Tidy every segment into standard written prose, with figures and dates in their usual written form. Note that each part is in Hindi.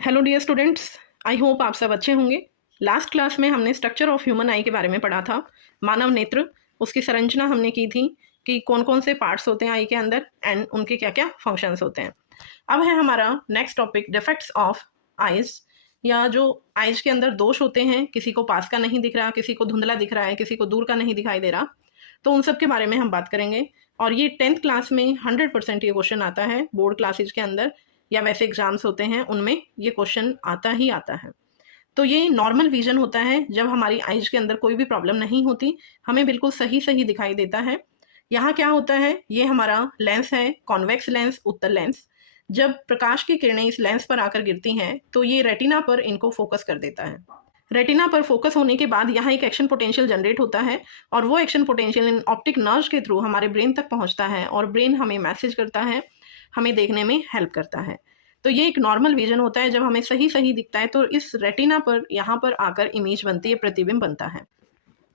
Hello dear students, I hope आप सब अच्छे होंगे। लास्ट क्लास में हमने स्ट्रक्चर ऑफ ह्यूमन आई के बारे में पढ़ा था। मानव नेत्र, उसकी संरचना हमने की थी कि कौन कौन से पार्ट्स होते हैं आई के अंदर एंड उनके क्या क्या फंक्शंस होते हैं। अब है हमारा next topic defects of eyes, या जो आइज के अंदर दोष होते हैं। किसी को पास का नहीं दिख रहा, किसी को धुंधला दिख रहा है, किसी को दूर का नहीं दिखाई दे रहा, तो उन सब के बारे में हम बात करेंगे। और ये 10th क्लास में 100% ये क्वेश्चन आता है। बोर्ड क्लासेज के अंदर या वैसे एग्जाम्स होते हैं उनमें ये क्वेश्चन आता ही आता है। तो ये नॉर्मल विजन होता है, जब हमारी आइज के अंदर कोई भी प्रॉब्लम नहीं होती, हमें बिल्कुल सही सही दिखाई देता है। यहाँ क्या होता है, ये हमारा लेंस है, कॉन्वेक्स लेंस, उत्तल लेंस। जब प्रकाश की किरणें इस लेंस पर आकर गिरती हैं तो ये रेटिना पर इनको फोकस कर देता है। रेटिना पर फोकस होने के बाद यहाँ एक एक्शन पोटेंशियल जनरेट होता है, और वो action potential in optic nerves के थ्रू हमारे ब्रेन तक पहुँचता है, और ब्रेन हमें मैसेज करता है, हमें देखने में हेल्प करता है। तो ये एक नॉर्मल विजन होता है, जब हमें सही सही दिखता है तो इस रेटिना पर यहाँ पर आकर इमेज बनती है, प्रतिबिंब बनता है।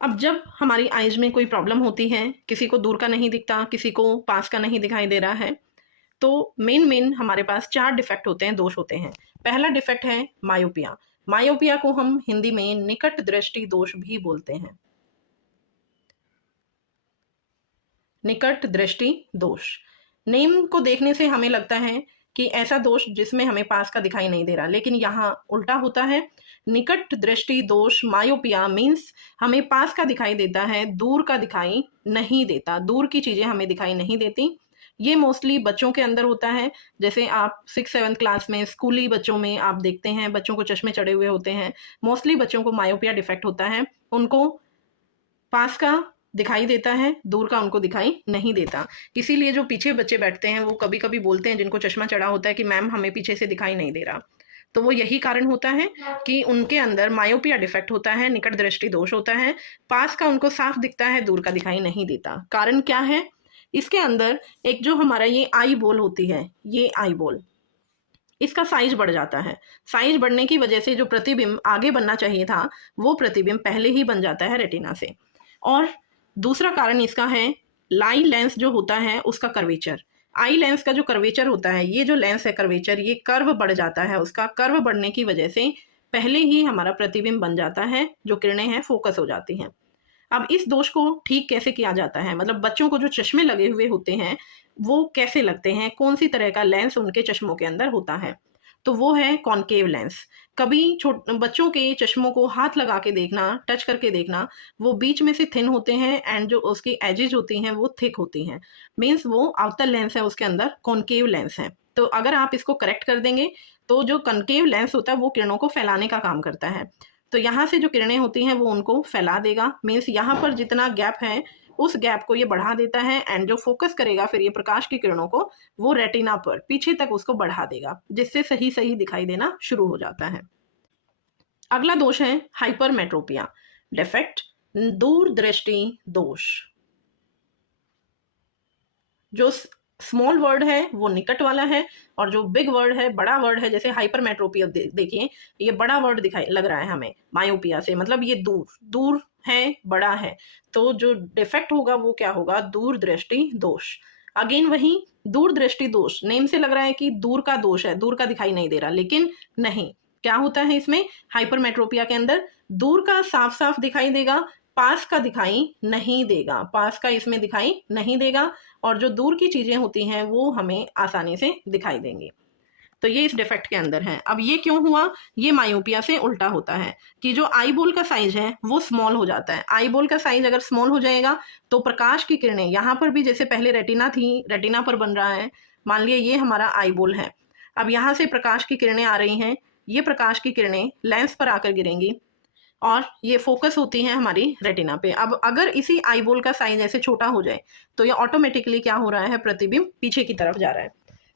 अब जब हमारी आइज में कोई प्रॉब्लम होती है, किसी को दूर का नहीं दिखता, किसी को पास का नहीं दिखाई दे रहा है, तो मेन हमारे पास 4 डिफेक्ट होते हैं, दोष होते हैं। पहला डिफेक्ट है मायोपिया। मायोपिया को हम हिंदी में निकट दृष्टि दोष भी बोलते हैं। निकट दृष्टि दोष, नेम को देखने से हमें लगता है कि ऐसा दोष जिसमें हमें पास का दिखाई नहीं दे रहा, लेकिन यहाँ उल्टा होता है। निकट दृष्टि दोष मायोपिया मीन्स हमें पास का दिखाई देता है, दूर का दिखाई नहीं देता, दूर की चीजें हमें दिखाई नहीं देती। ये मोस्टली बच्चों के अंदर होता है। जैसे आप 6-7 क्लास में स्कूली बच्चों में आप देखते हैं, बच्चों को चश्मे चढ़े हुए होते हैं। मोस्टली बच्चों को मायोपिया डिफेक्ट होता है, उनको पास का दिखाई देता है, दूर का उनको दिखाई नहीं देता। इसीलिए जो पीछे बच्चे बैठते हैं वो कभी कभी बोलते हैं, जिनको चश्मा चढ़ा होता है, कि मैम हमें पीछे से दिखाई नहीं दे रहा। तो वो यही कारण होता है कि उनके अंदर मायोपिया डिफेक्ट होता है, निकट दृष्टि दोष होता है। पास का उनको साफ दिखता है, दूर का दिखाई नहीं देता। कारण क्या है, इसके अंदर एक जो हमारा ये आई बॉल होती है, ये आई बॉल, इसका साइज बढ़ जाता है। साइज बढ़ने की वजह से जो प्रतिबिंब आगे बनना चाहिए था, वो प्रतिबिंब पहले ही बन जाता है रेटिना से। और दूसरा कारण इसका है लाई लेंस जो होता है उसका कर्वेचर। आई लेंस का जो कर्वेचर होता है, ये जो लेंस है कर्वेचर, ये कर्व बढ़ जाता है। उसका कर्व बढ़ने की वजह से पहले ही हमारा प्रतिबिंब बन जाता है, जो किरणें हैं फोकस हो जाती हैं। अब इस दोष को ठीक कैसे किया जाता है, मतलब बच्चों को जो चश्मे लगे हुए होते हैं वो कैसे लगते हैं, कौन सी तरह का लेंस उनके चश्मों के अंदर होता है, तो वो है कॉनकेव लेंस। कभी बच्चों के चश्मों को हाथ लगा के देखना, टच करके देखना, वो बीच में से थिन होते हैं एंड जो उसकी एजेज होती हैं वो थिक होती हैं। मीन्स वो अवतल लेंस है, उसके अंदर कॉनकेव लेंस है। तो अगर आप इसको करेक्ट कर देंगे तो जो कॉनकेव लेंस होता है वो किरणों को फैलाने का काम करता है। तो यहाँ से जो किरणें होती हैं वो उनको फैला देगा। मीन्स यहाँ पर जितना गैप है उस गैप को ये बढ़ा देता है, एंड जो फोकस करेगा फिर ये प्रकाश की किरणों को, वो रेटिना पर पीछे तक उसको बढ़ा देगा, जिससे सही सही दिखाई देना शुरू हो जाता है। अगला दोष है हाइपरमेट्रोपिया डिफेक्ट, दूरदृष्टि दोष। जो स्मॉल वर्ड है वो निकट वाला है, और जो बिग वर्ड है, बड़ा वर्ड है, जैसे हाइपरमेट्रोपिया देखिए, ये बड़ा वर्ड दिखाई लग रहा है हमें मायोपिया से, मतलब ये दूर दूर है, बड़ा है। तो जो डिफेक्ट होगा वो क्या होगा, दूरदृष्टि दोष। अगेन वही दूरदृष्टि दोष, नेम से लग रहा है कि दूर का दोष है, दूर का दिखाई नहीं दे रहा, लेकिन नहीं। क्या होता है इसमें, हाइपरमेट्रोपिया के अंदर दूर का साफ साफ दिखाई देगा, पास का दिखाई नहीं देगा, पास का इसमें दिखाई नहीं देगा, और जो दूर की चीजें होती हैं वो हमें आसानी से दिखाई देंगी। तो ये इस डिफेक्ट के अंदर है। अब ये क्यों हुआ, ये मायोपिया से उल्टा होता है कि जो आई बॉल का साइज है वो स्मॉल हो जाता है। आई बॉल का साइज अगर स्मॉल हो जाएगा तो प्रकाश की किरणें, यहाँ पर भी जैसे पहले रेटिना थी, रेटिना पर बन रहा है, मान लिया ये हमारा आई बॉल है। अब यहाँ से प्रकाश की किरणें आ रही हैं, ये प्रकाश की किरणें लेंस पर आकर गिरेंगी और ये फोकस होती हैं हमारी रेटिना पे। अब अगर इसी आई बॉल का साइज ऐसे छोटा हो जाए तो ये ऑटोमेटिकली क्या हो रहा है, प्रतिबिंब पीछे की तरफ जा रहा है।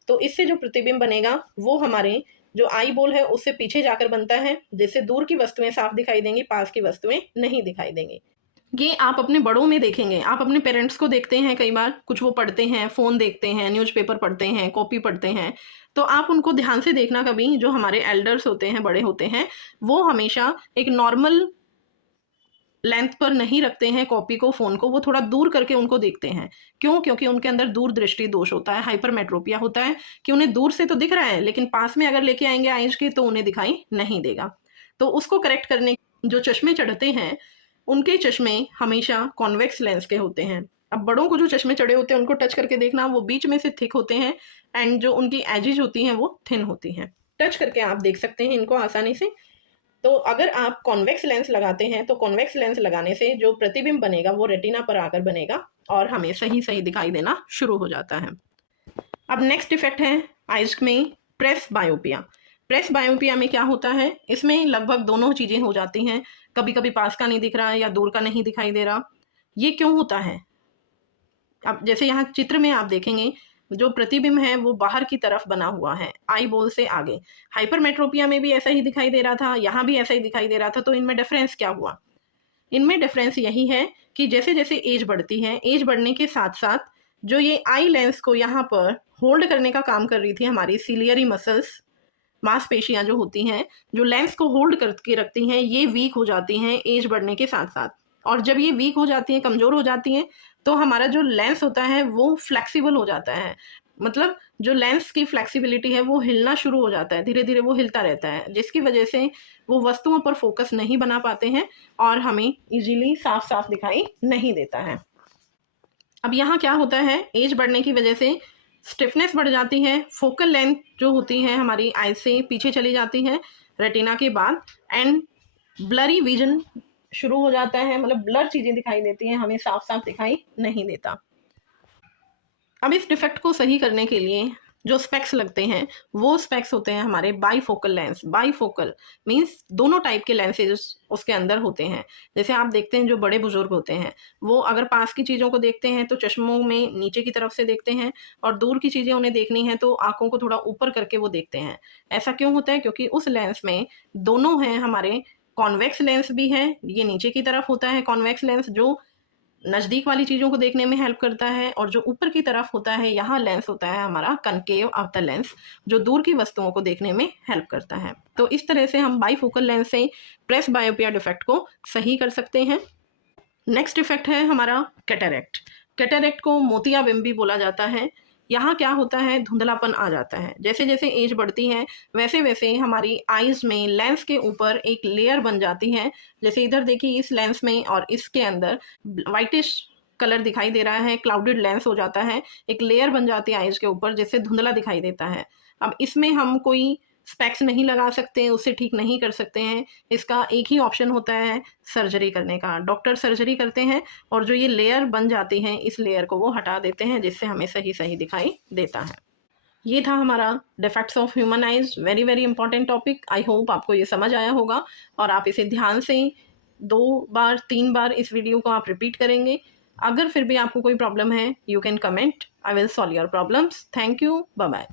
तो इससे जो प्रतिबिंब बनेगा वो हमारे जो आई बॉल है उससे पीछे जाकर बनता है, जिससे दूर की वस्तुएं साफ दिखाई देंगी, पास की वस्तुएं नहीं दिखाई देंगी। ये आप अपने बड़ों में देखेंगे, आप अपने पेरेंट्स को देखते हैं, कई बार कुछ वो पढ़ते हैं, फोन देखते हैं, न्यूज़पेपर पढ़ते हैं, कॉपी पढ़ते हैं, तो आप उनको ध्यान से देखना। कभी जो हमारे एल्डर्स होते हैं, बड़े होते हैं, वो हमेशा एक नॉर्मल लेंथ पर नहीं रखते हैं कॉपी को, फ़ोन को, वो थोड़ा दूर करके उनको देखते हैं। क्यों? क्योंकि उनके अंदर दूरदृष्टि दोष होता है, हाइपरमेट्रोपिया होता है कि उन्हें दूर से तो दिख रहा है, लेकिन पास में अगर लेके आएँगे आइज़ के तो उन्हें दिखाई नहीं देगा। तो उसको करेक्ट करने जो चश्मे चढ़ते हैं, उनके चश्मे हमेशा कॉन्वेक्स लेंस के होते हैं। अब बड़ों को जो चश्मे चढ़े होते हैं, उनको टच करके देखना, वो बीच में से थिक होते हैं एंड जो उनकी एजेस होती हैं, वो थिन होती हैं। टच करके आप देख सकते हैं इनको आसानी से। तो अगर आप कॉन्वेक्स लेंस लगाते हैं तो कॉन्वेक्स लेंस लगाने से जो प्रतिबिंब बनेगा वो रेटिना पर आकर बनेगा और हमें सही सही दिखाई देना शुरू हो जाता है। अब नेक्स्ट इफेक्ट है आइज में प्रेस बायोपिया। प्रेस बायोपिया में क्या होता है, इसमें लगभग दोनों चीज़ें हो जाती हैं। कभी कभी पास का नहीं दिख रहा है या दूर का नहीं दिखाई दे रहा। ये क्यों होता है? अब जैसे यहाँ चित्र में आप देखेंगे जो प्रतिबिंब है वो बाहर की तरफ बना हुआ है, आई बॉल से आगे। हाइपरमेट्रोपिया में भी ऐसा ही दिखाई दे रहा था, यहाँ भी ऐसा ही दिखाई दे रहा था। तो इनमें डिफरेंस क्या हुआ? इनमें डिफरेंस यही है कि जैसे जैसे एज बढ़ती है, एज बढ़ने के साथ साथ जो ये आई लेंस को यहाँ पर होल्ड करने का काम कर रही थी हमारी सिलियरी मसल्स, मांसपेशियां जो होती हैं, जो लेंस को होल्ड करके रखती हैं, ये वीक हो जाती हैं एज बढ़ने के साथ साथ। और जब ये वीक हो जाती हैं, कमज़ोर हो जाती हैं, तो हमारा जो लेंस होता है वो फ्लेक्सिबल हो जाता है। मतलब जो लेंस की फ्लेक्सिबिलिटी है वो हिलना शुरू हो जाता है, धीरे धीरे वो हिलता रहता है, जिसकी वजह से वो वस्तुओं पर फोकस नहीं बना पाते हैं और हमें इजीली साफ साफ दिखाई नहीं देता है। अब यहाँ क्या होता है, एज बढ़ने की वजह से स्टिफनेस बढ़ जाती है, फोकल लेंथ जो होती है हमारी आई से पीछे चली जाती है रेटिना के बाद, एंड ब्लरी विजन शुरू हो जाता है। मतलब ब्लर चीज़ें दिखाई देती हैं, हमें साफ साफ दिखाई नहीं देता। अब इस डिफेक्ट को सही करने के लिए जो स्पेक्स लगते हैं वो स्पेक्स होते हैं हमारे बाईफोकल लेंस। बाईफोकल मींस दोनों टाइप के लेंसेज उसके अंदर होते हैं। जैसे आप देखते हैं जो बड़े बुजुर्ग होते हैं वो अगर पास की चीज़ों को देखते हैं तो चश्मों में नीचे की तरफ से देखते हैं, और दूर की चीज़ें उन्हें देखनी है तो आंखों को थोड़ा ऊपर करके वो देखते हैं। ऐसा क्यों होता है? क्योंकि उस लेंस में दोनों हैं हमारे, कॉन्वेक्स लेंस भी है, ये नीचे की तरफ होता है कॉन्वेक्स लेंस जो नज़दीक वाली चीज़ों को देखने में हेल्प करता है, और जो ऊपर की तरफ होता है यहाँ लेंस होता है हमारा कनकेव ऑफ द लेंस, जो दूर की वस्तुओं को देखने में हेल्प करता है। तो इस तरह से हम बाईफोकल लेंस से प्रेस बायोपिया डिफेक्ट को सही कर सकते हैं। नेक्स्ट इफेक्ट है हमारा कैटरेक्ट। कैटरेक्ट को मोतियाबिंब भी बोला जाता है। यहाँ क्या होता है, धुंधलापन आ जाता है। जैसे जैसे एज बढ़ती है वैसे वैसे हमारी आईज में लेंस के ऊपर एक लेयर बन जाती है। जैसे इधर देखिए इस लेंस में और इसके अंदर वाइटिश कलर दिखाई दे रहा है, क्लाउडेड लेंस हो जाता है, एक लेयर बन जाती है आईज के ऊपर जिससे धुंधला दिखाई देता है। अब इसमें हम कोई स्पेक्स नहीं लगा सकते, उससे ठीक नहीं कर सकते हैं। इसका एक ही ऑप्शन होता है सर्जरी करने का। डॉक्टर सर्जरी करते हैं और जो ये लेयर बन जाती है इस लेयर को वो हटा देते हैं, जिससे हमें सही सही दिखाई देता है। ये था हमारा defects of human eyes, very very important topic. I hope आपको ये समझ आया होगा और आप इसे ध्यान से 2 बार 3 बार इस वीडियो को आप रिपीट करेंगे। अगर फिर भी आपको कोई प्रॉब्लम है, you can comment, I will solve your problems. Thank you, bye bye.